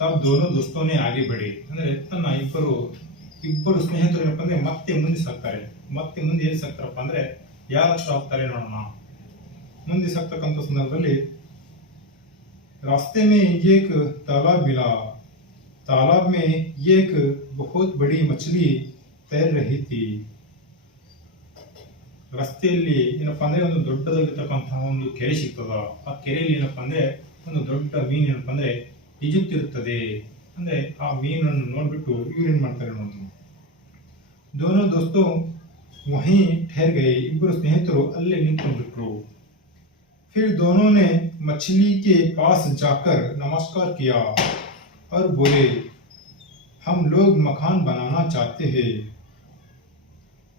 तब दोनों दोस्तों ने आगे बढ़े ಅಂದ್ರೆ ತನ್ನ ಇಬ್ಬರು ಸ್ನೇಹಿತರು ಏನಪ್ಪ ಅಂದ್ರೆ ಮತ್ತೆ ಮುಂದೆ ಸಾಗ್ತಾರೆ. ಮತ್ತೆ ಮುಂದೆ ಏನು ಸಾಗ್ತಾರಪ್ಪ ಅಂದ್ರೆ ಯಾರ ಹತ್ರ ಹೋಗ್ತಾರೆ ನೋಡೋಣ. ಮುಂದೆ ಸಾಗ್ತಕ್ಕಂಥ ಸಂದರ್ಭದಲ್ಲಿ रास्ते में एक तालाब मिला। तालाब में एक बहुत बड़ी मछली तैर रही थी। ರಸ್ತೆಯಲ್ಲಿ ಏನಪ್ಪಾ ಅಂದ್ರೆ ಒಂದು ದೊಡ್ಡದಾಗಿರ್ತಕ್ಕಂತಹ ಒಂದು ಕೆರೆ ಸಿಗ್ತದ. ಆ ಕೆರೆಯಲ್ಲಿ ಏನಪ್ಪಾ ಅಂದ್ರೆ ಒಂದು ದೊಡ್ಡ ಮೀನು ಏನಪ್ಪಾ ಅಂದ್ರೆ ಈಜುತ್ತಿರುತ್ತದೆ. ಅಂದ್ರೆ ಆ ಮೀನನ್ನು ನೋಡ್ಬಿಟ್ಟು ಇವ್ರು ಏನ್ ಮಾಡ್ತಾರೆ ನೋಡಿ. दोनों दोस्तों वहीं ठहर गए। इब्बರು ಸ್ನೇಹಿತರು ಅಲ್ಲೇ ನಿಂತ್ಕೊಂಡ್ಬಿಟ್ರು. फिर दोनों ने मछली के पास जाकर नमस्कार किया और बोले, हम लोग मकान बनाना चाहते हैं।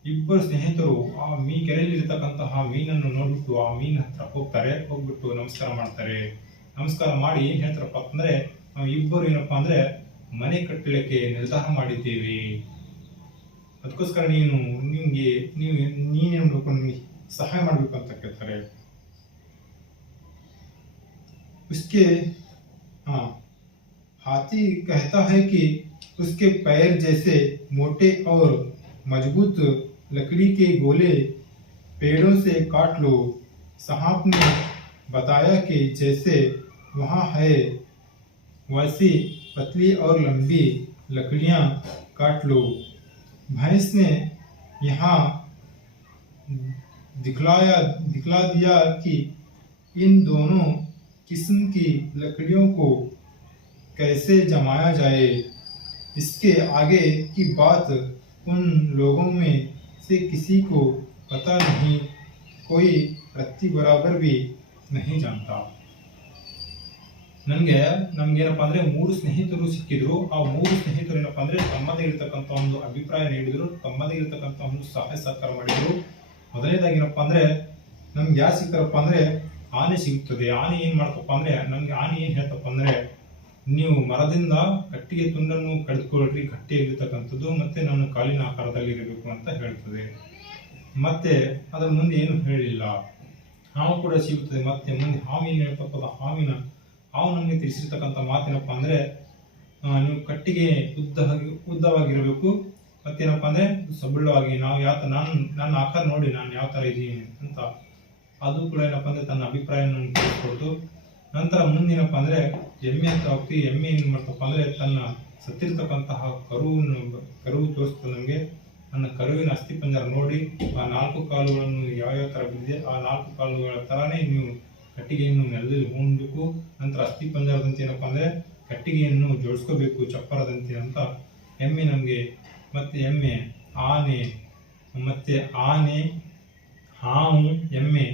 ಇಬ್ಬರು ಸ್ನೇಹಿತರು ಆ ಕೆರೆಯಲ್ಲಿ ಇರತಕ್ಕಂತಹ ಮೀನನ್ನು ನೋಡ್ಬಿಟ್ಟು ಆ ಮೀನ್ ಹತ್ರ ಹೋಗ್ಬಿಟ್ಟು ನಮಸ್ಕಾರ ಮಾಡ್ತಾರೆ. ನಮಸ್ಕಾರ ಮಾಡಿ ಏನ್ ಹೇಳ್ತಾರಪ್ಪ ಅಂದ್ರೆ, ನಾವು ಇಬ್ಬರು ಏನಪ್ಪಾ ಅಂದ್ರೆ ಮನೆ ಕಟ್ಟಲಿಕ್ಕೆ ನಿರ್ಧಾರ ಮಾಡಿದ್ದೇವೆ. ಅದಕ್ಕೋಸ್ಕರ ನೀನೇನ್ ನಿಮ್ಗೆ ಸಹಾಯ ಮಾಡ್ಬೇಕು ಅಂತ ಕೇಳ್ತಾರೆ. उसके हाथी कहता है कि उसके पैर जैसे मोटे और मजबूत लकड़ी के गोले पेड़ों से काट लो। सांप ने बताया कि जैसे वहाँ है वैसी पतली और लंबी लकड़ियाँ काट लो। भैंस ने यहाँ दिखला दिया कि इन दोनों किस्म की लकड़ियों को कैसे जमाया जाए। इसके आगे की बात उन लोगों में से किसी को पता नहीं, कोई रत्ती बराबर भी नहीं जानता। ನಮ್ಗೇನಪ್ಪ ಅಂದ್ರೆ 3 ಸ್ನೇಹಿತರು ಸಿಕ್ಕಿದ್ರು. ಆ 3 ಸ್ನೇಹಿತರು ಏನಪ್ಪ ಅಂದ್ರೆ ತಮ್ಮದೇ ಇರತಕ್ಕಂತ ಒಂದು ಅಭಿಪ್ರಾಯ ನೀಡಿದ್ರು, ತಮ್ಮದೇ ಇರತಕ್ಕಂತ ಒಂದು ಸಹಾಯ ಸಹಕಾರ ಮಾಡಿದ್ರು. ಮೊದಲನೇದಾಗಿ ಏನಪ್ಪ ಅಂದ್ರೆ ನಮ್ಗೆ ಯಾರು ಸಿಕ್ತಾರಪ್ಪ ಅಂದ್ರೆ ಆನೆ ಸಿಗುತ್ತದೆ. ಆನೆ ಏನ್ ಮಾಡ್ತಪ್ಪ ಅಂದ್ರೆ ಆನೆ ಏನ್ ಹೇಳ್ತಪ್ಪ ಅಂದ್ರೆ, ನೀವು ಮರದಿಂದ ಕಟ್ಟಿಗೆ ತುಂಡನ್ನು ಕಡಿದುಕೊಳ್ಳ್ರಿ, ಗಟ್ಟಿಯಾಗಿರ್ತಕ್ಕಂಥದ್ದು, ಮತ್ತೆ ನನ್ನ ಕಾಲಿನ ಆಕಾರದಲ್ಲಿ ಇರಬೇಕು ಅಂತ ಹೇಳ್ತದೆ. ಮತ್ತೆ ಅದರ ಮುಂದೆ ಏನು ಹೇಳಿಲ್ಲ. ಹಾವು ಕೂಡ ಸಿಗುತ್ತದೆ. ಮತ್ತೆ ಮುಂದೆ ಹಾವು ಏನ್ ಹೇಳ್ತಪ್ಪ, ಹಾವು ನಮ್ಗೆ ತಿಳಿಸಿರ್ತಕ್ಕಂಥ ಮಾತೇನಪ್ಪ ಅಂದ್ರೆ, ನೀವು ಕಟ್ಟಿಗೆ ಉದ್ದವಾಗಿರಬೇಕು, ಮತ್ತೇನಪ್ಪ ಅಂದ್ರೆ ಸಬಳವಾಗಿ, ನನ್ನ ಆಕಾರ ನೋಡಿ ನಾನು ಯಾವ ತರ ಇದ್ದೀನಿ ಅಂತ ಅದು ಕೂಡ ಏನಪ್ಪಾ ಅಂದ್ರೆ ತನ್ನ ಅಭಿಪ್ರಾಯವನ್ನು ತಿಳಿಸ್ಕೊಡ್ತು. ನಂತರ ಮುಂದೇನಪ್ಪ ಅಂದ್ರೆ ಎಮ್ಮೆ ಅಂತ ಹೋಗ್ತಿ. ಎಮ್ಮೆ ಏನ್ ಮಾಡ್ತಪ್ಪ ಅಂದ್ರೆ ತನ್ನ ಸತ್ತಿರ್ತಕ್ಕಂತಹ ಕರುವು ತೋರಿಸ್ತದೆ ನಮ್ಗೆ. ನನ್ನ ಕರುವಿನ ಅಸ್ಥಿ ಪಂಜರ ನೋಡಿ ಆ 4 ಕಾಲುಗಳನ್ನು ಯಾವ್ಯಾವ ತರ ಬಿದ್ದಿದೆ ಆ 4 ಕಾಲುಗಳ ತರಾನೇ ನೀವು ಕಟ್ಟಿಗೆಯನ್ನು ನೆಲದಲ್ಲಿ ಹೂಣಬೇಕು. ನಂತರ ಅಸ್ಥಿ ಪಂಜರದಂತೆ ಏನಪ್ಪಾ ಅಂದ್ರೆ ಕಟ್ಟಿಗೆಯನ್ನು ಜೋಡಿಸ್ಕೋಬೇಕು ಚಪ್ಪರದಂತೆ ಅಂತ ಎಮ್ಮೆ ನಮ್ಗೆ, ಮತ್ತೆ ಎಮ್ಮೆ, ಆನೆ, ಹಾವು, ಎಮ್ಮೆ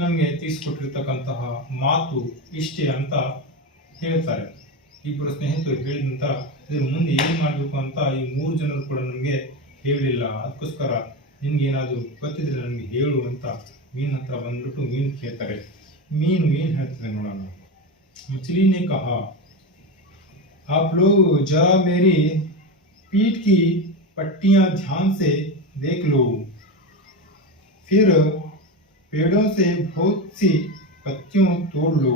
ನಮ್ಗೆ ತಿಳಿಸ್ಕೊಟ್ಟಿರ್ತಕ್ಕಂತಹ ಮಾತು ಇಷ್ಟೇ ಅಂತ ಹೇಳ್ತಾರೆ. ಇಬ್ಬರು ಸ್ನೇಹಿತರು ಹೇಳಿದ ನಂತರ ಇದ್ರ ಮುಂದೆ ಏನ್ ಮಾಡ್ಬೇಕು ಅಂತ ಈ 3 ಜನರು ಕೂಡ ನಮ್ಗೆ ಹೇಳಿಲ್ಲ. ಅದಕ್ಕೋಸ್ಕರ ನಿನ್ಗೆ ಏನಾದ್ರು ಗೊತ್ತಿದ್ರೆ ನನ್ಗೆ ಹೇಳು ಅಂತ ಮೀನ್ ಹತ್ರ ಬಂದ್ಬಿಟ್ಟು ಮೀನ್ ಕೇಳ್ತಾರೆ. ಮೀನು ಏನ್ ಹೇಳ್ತದೆ ನೋಡೋಣ. मछली ने कहा, आप लोग जरा मेरी पीठ की पट्टियां ध्यान से देख लो, फिर पेड़ों से बहुत सी पत्तियों तोड़ लो।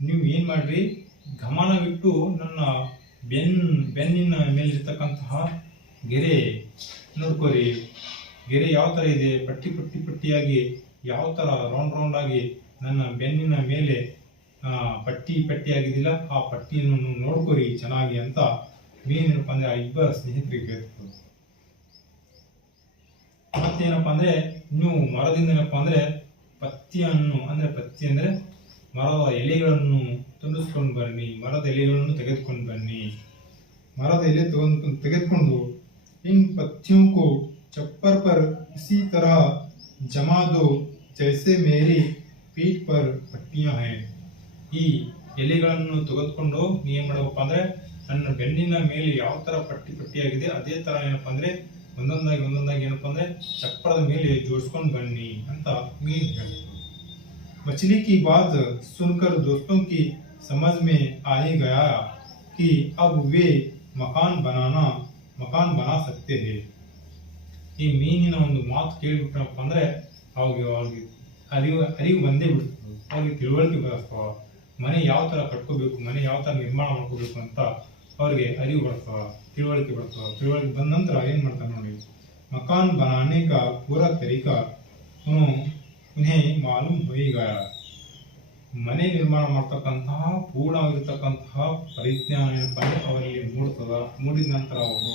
ನೀವು ಏನ್ ಮಾಡ್ರಿ, ಗಮನವಿಟ್ಟು ನನ್ನ ಬೆನ್ನಿನ ಮೇಲಿರ್ತಕ್ಕಂತಹ ಗೆರೆ ನೋಡ್ಕೋರಿ. ಗೆರೆ ಯಾವ ತರ ಇದೆ, ಪಟ್ಟಿಯಾಗಿ ಯಾವ ತರ ರೌಂಡ್ ಆಗಿ ನನ್ನ ಬೆನ್ನಿನ ಮೇಲೆ ಪಟ್ಟಿಯಾಗಿದ್ದಿಲ್ಲ, ಆ ಪಟ್ಟಿಯನ್ನು ನೋಡ್ಕೋರಿ ಚೆನ್ನಾಗಿ ಅಂತ ಮೀನೇನಪ್ಪ ಅಂದ್ರೆ ಆ ಇಬ್ಬರ ಸ್ನೇಹಿತರಿಗೆ ಹೇಳ್ತಾರೆ. ಮತ್ತೇನಪ್ಪ ಅಂದ್ರೆ ನೀವು ಮರದಿಂದ ಏನಪ್ಪಾ ಅಂದ್ರೆ ಪತ್ತಿ ಅಂದ್ರೆ ಮರದ ಎಲೆಗಳನ್ನು ತುಂಡಿಸ್ಕೊಂಡು ಬನ್ನಿ, ಮರದ ಎಲೆಗಳನ್ನು ತೆಗೆದುಕೊಂಡು ಬನ್ನಿ. ಮರದ ಎಲೆ ತೆಗೆದುಕೊಂಡು इन पत्तियों को चप्पर पर इसी तरह जमा दो जैसे मेरी पीठ पर पट्टियां हैं। ಈ ಎಲೆಗಳನ್ನು ತೆಗೆದುಕೊಂಡು ನೀವು ಏನ್ ಮಾಡಬೇಕಪ್ಪ ಅಂದ್ರೆ ನನ್ನ ಬೆನ್ನಿನ ಮೇಲೆ ಯಾವ ತರ ಪಟ್ಟಿಯಾಗಿದೆ ಅದೇ ತರ ಏನಪ್ಪಾ ಅಂದ್ರೆ ಒಂದೊಂದಾಗಿ ಏನಪ್ಪಾ ಅಂದ್ರೆ ಚಪ್ಪರದ ಮೇಲೆ ಜೋಡಿಸ್ಕೊಂಡು ಬನ್ನಿ ಅಂತ ಮೀನ್ ಹೇಳ್ತಾರೆ. मछली की बात सुनकर दोस्तों की समझ में आ ही गया कि अब वे मकान बना सकते हैं। ಈ ಮೀನಿನ ಒಂದು ಮಾತು ಕೇಳಿಬಿಟ್ರಪ್ಪ ಅಂದ್ರೆ ಅವ್ರಿಗೆ ಅರಿವು ಬಂದೇ ಬಿಡ್ತದೆ, ಅವ್ರಿಗೆ ತಿಳುವಳಿಕೆ ಬರ್ತವ. ಮನೆ ಯಾವ ತರ ಕಟ್ಕೋಬೇಕು, ಮನೆ ಯಾವ ತರ ನಿರ್ಮಾಣ ಮಾಡ್ಕೋಬೇಕು ಅಂತ ಅವ್ರಿಗೆ ಅರಿವು ಬರ್ತದ, ತಿಳುವಳಿಕೆ ಬರ್ತದ. ತಿಳುವಳಿಕೆ ಬಂದ ನಂತರ ಏನ್ ಮಾಡ್ತಾರೆ ನೋಡಿ, मकान बनाने का पूरा तरीका उन्हें मालूम होगा. ಮನೆ ನಿರ್ಮಾಣ ಮಾಡ್ತಕ್ಕಂತಹ ಪೂರ್ಣವಾಗಿರ್ತಕ್ಕಂತಹ ಪರಿಜ್ಞಾನ ಏನಪ್ಪ ಅಂದ್ರೆ ಅವರಲ್ಲಿ ಮೂಡಿದ ನಂತರ ಅವರು